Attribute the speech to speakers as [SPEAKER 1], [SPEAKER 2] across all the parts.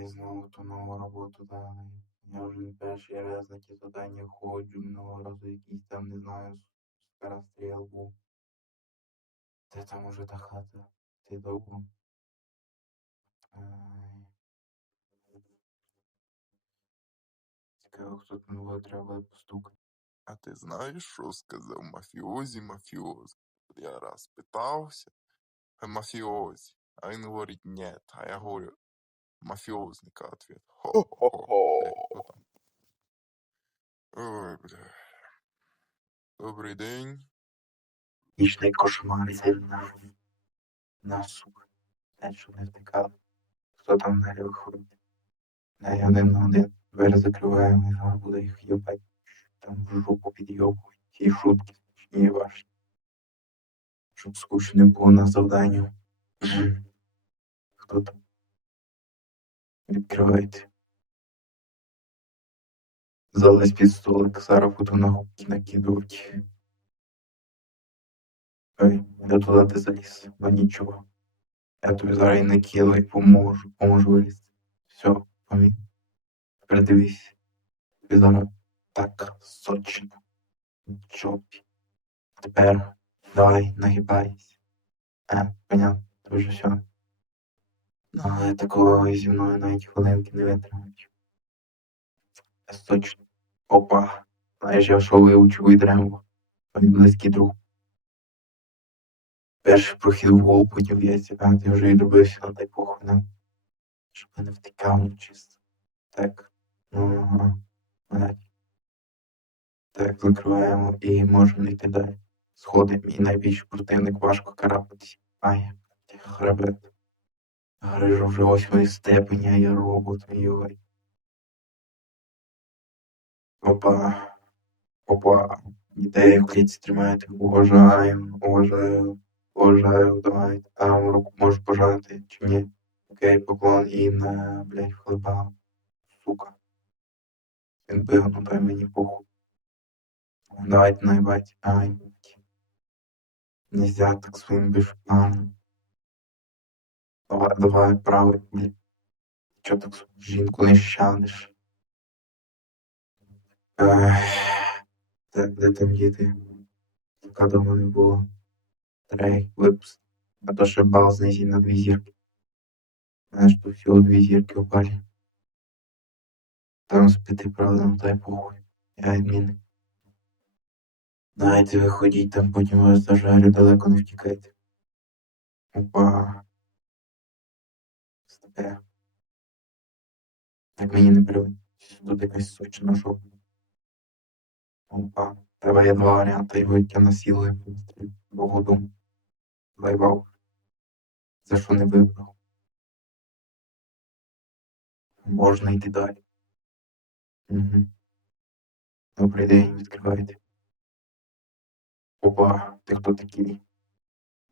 [SPEAKER 1] Ай, знову ту нову роботу дали. Я вже не перший раз на ті завдання ходжу, минулого разу якийсь там, не знаю, скоростріл був. Де там уже та хата? Ти довго? Цікаво, хто там було, треба постукати.
[SPEAKER 2] А ти знаєш, що сказав мафіозі мафіоз? Я раз питався, «Е, мафіозі, а він говорить нет, а я говорю, мафіозника ответ. Хо-хо-хо. Е. Ой, бля. Добрий день.
[SPEAKER 1] Нічний кошмар на, на сук. Те, що не втикав. Хто там далі виходить? Да, я на один. Двері закриваємо і буде їх їбать. Там в жопу підйобують. Ті шутки смішні ваші. Щоб скучно не було на завданні. Хто там? Відкривайте. Залазь під столик, зараз буду на губки накидувати. Ой, я туди ти заліз, ну нічого. Я тобі зараз і накину і поможу, поможу вилізти. Все, поміг. Тепер дивись. Тобі зараз так сочно. Чопі. Тепер давай, нагибайся. А, понятно, то вже все. Ну, але такого зі мною навіть хвилинки не витримають. Я сочно. Опа. Знаєш, я що вивчив від Рембо. Мій близький друг. Перший прохід в голову, потім а ти вже відробився на дай похуй. Щоб я не втикав ну, чисто. Так. Ну, ага. Так, закриваємо і можемо йти далі. Сходи, мій найбільший противник важко карабатися. Ай, хребет. Грижу вже восьмої степені, а я робот, йой. Опа. Опа. Ідею в клітці тримаєте. Уважаю, уважаю. Уважаю, давай. А вам руку можеш пожати, чи ні? Окей, поклон і на, блядь, вхлебав. Сука. Він бив, ну дай мені похуй. Давайте наебать. Ай. Нельзя так своим бешпаном. Давай, давай, правий, блядь. Чо так жінку не щадиш? Ех. Так, де там діти? Пока дома не було. Треба їх випустити. А то ще бал знизить на дві зірки. Знаєш, тут всього дві зірки в балі. Там з п'яти, правда, ну дай похуй. Я адмінник. Давайте виходіть, там потім вас зажарю, далеко не втікайте. Опа. Стопе. Так мені не плюнь. Тут якась сочна жопа. Опа. Треба є два варіанти, його я насілую пострілю. Богодум. Вайвав. За що не вибрав? Можна йти далі. Угу. Добрий день, відкривайте. Опа, ти хто такий?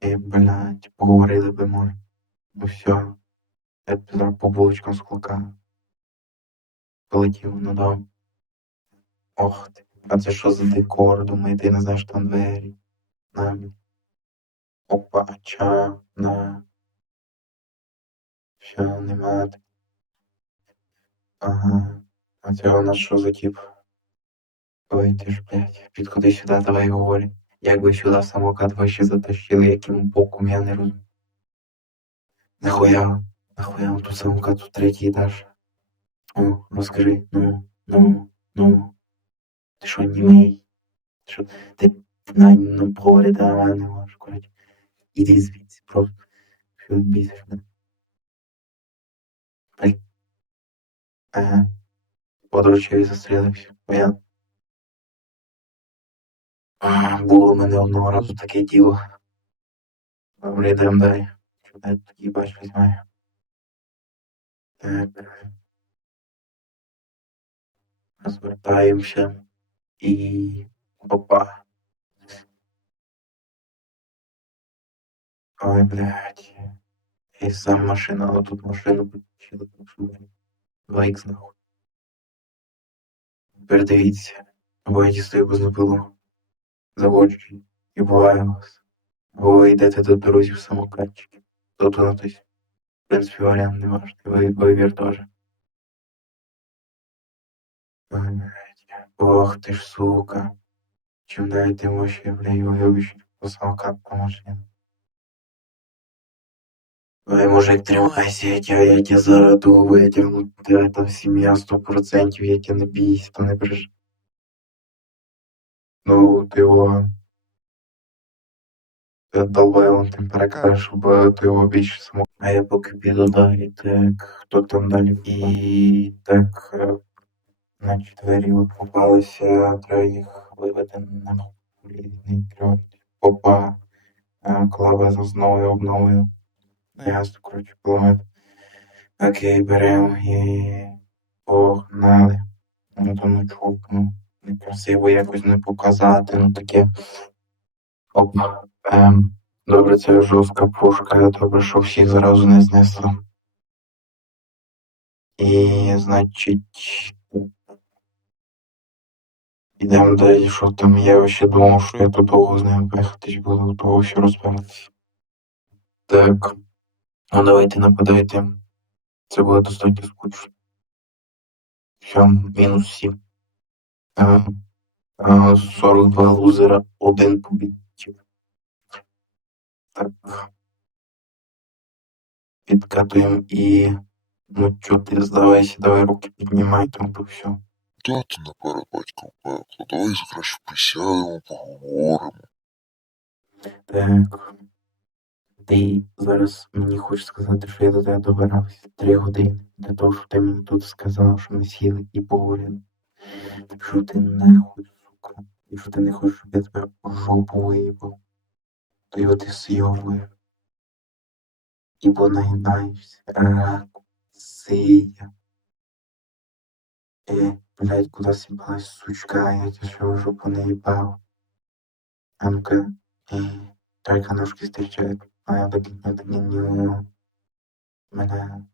[SPEAKER 1] Е, блядь, поговорили би може. Ну все. Я б зараз по булочкам з кулака. Полетів, ну да. Ох ти. А це що за декор? Думаю, ти не знаєш там двері. На. Опа, ча, на. Все, нема. Ага. А це у нас що за тип? Ой, ти ж, блядь, підходи сюди, давай говори. Як ви сюди самокат ваші затащили, яким боком, я не розумію. Нахуя? Вам тут самокат, тут третій етаж? О, розкажи, ну, ну, ну. Ти що, німий? Ти що, ти на, ну, поговорити нормально не можеш, коротше. Іди звідси, просто. Що бісиш мене? Блін. Ага. Подручеві застрелився. Понятно. Було в мене одного разу таке діло. Йдемо далі. Що я такий бач візьмаю. Так. Розвертаємося. І. Опа. Ой, блядь. І сам машина, але тут машину підключили, так що блін. 2х нахуй. Тепер дивіться. Я дістаю бензопилу. Заводжу і буває вас. Або ви йдете до друзів самокатчиків. Тобто, ну, тобто, в принципі, варіант не важний. Ви вибір теж. Ох ти ж сука. Чим дайте вообще, бля, уйобище по самокат по машині. Ой, мужик, тримайся, я тебя, я тебя зараду витягну. Тебе там сім'я сто процентів, я тебе не бійся, то не приж. Ну, ти його... Ти долбоєм тим перекажеш, щоб ти його більше само. А я поки піду далі, так, хто там далі? І так, е, значить, двері попалися, треба їх вивести на хулійний кльон. Опа, е, клава за знову обновою. Ясно, коротше, кілометр. Окей, беремо і погнали. Ну то ну чук, ну некрасиво якось не показати, ну таке. Оп. Ем, добре, це жорстка пушка, добре, що всіх зразу не знесло. І, значить. Ідемо далі, що там. Я ще думав, що я тут довго з ним пехатись буду, того ще розбиратись. Так. Ну давайте нападайте. Це буде достатньо скучно. Все, мінус 7. Ага. Ага, 42 лузера, один побідчик. Так. Підкатуємо і. Ну чо ти здавайся, давай руки піднімай, там то все.
[SPEAKER 3] Та ти наперед батька пекло. Давай краще присядемо, поговоримо.
[SPEAKER 1] Так. Ти зараз мені хочеш сказати, що я до тебе добирався три години для того, щоб ти мені тут сказав, що ми сіли і поговорили. Що ти не хочеш, сука. Якщо ти не хочеш, щоб я тебе жопу виїбав, ти сйовуєш. Ібо наїдаєшся. Рак. Сия. Е, блядь, куда съебалась, сучка, я тебе что в жопу наебал. А ну-ка, э, только ножки встречают. А я так не не Бля.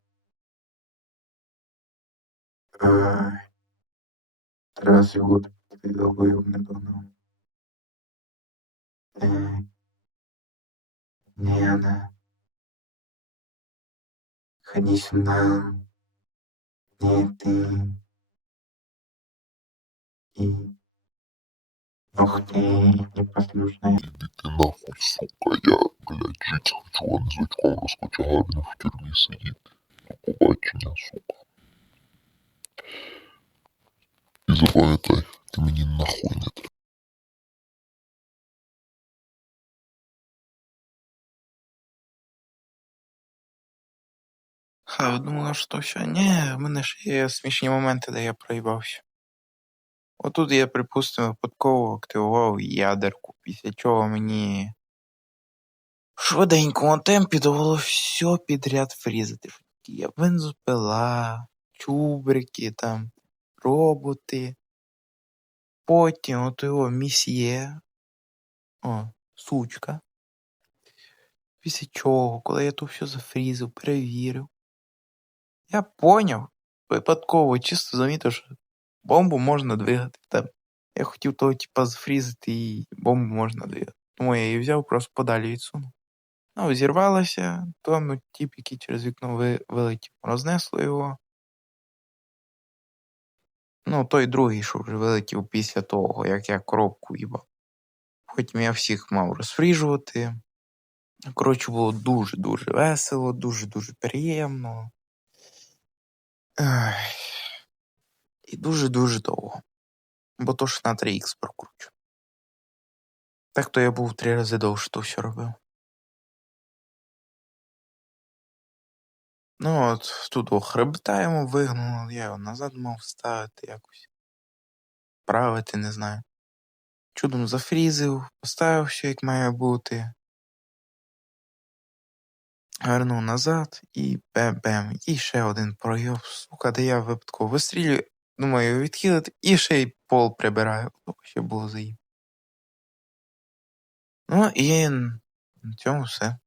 [SPEAKER 1] Ай. Треба сьогодні ти долбоєб не донав. Е. Не, не. Ходи сюда. Не ты. И... Ох ты, непослушная.
[SPEAKER 3] Іди ти нахуй, сука, я, блядь, жить хочу, а не звичком розкочегарним в тюрмі сидіти. До побачення, сука. І запам'ятай, ти мені нахуй не треба.
[SPEAKER 4] Ха, ви думали, що все? Ні, в мене ж є смішні моменти, де я проїбався. Отут я, припустимо, випадково активував ядерку, після чого мені швиденькому темпі довело все підряд фрізати. Є бензопила, чубрики, там, роботи. Потім от його місьє. О, сучка. Після чого, коли я тут все зафрізив, перевірив, я поняв, випадково чисто замітив, що бомбу можна двигати. Там. Я хотів того, типа, зафрізити і бомбу можна двигати. Тому я її взяв, просто подалі відсунув. Ну, зірвалася, тому тип, який через вікно ви- вилетів, рознесло його. Ну, той другий, що вже вилетів після того, як я коробку їбав. Потім я всіх мав розфріжувати. Коротше, було дуже-дуже весело, дуже-дуже приємно. І дуже-дуже довго. Бо то ж на 3х прокручу. Так то я був три рази довше то все робив. Ну, от тут хребта йому вигнуло, я його назад мав ставити якось. Правити, не знаю. Чудом зафрізив, поставив все як має бути. Вернув назад і бе-бем. І ще один пройоб, сука, де я випадково вистрілюю, думаю, відхилити, і ще й пол прибираю. Ще було заїм. Ну і на цьому все.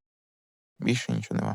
[SPEAKER 4] Більше нічого нема.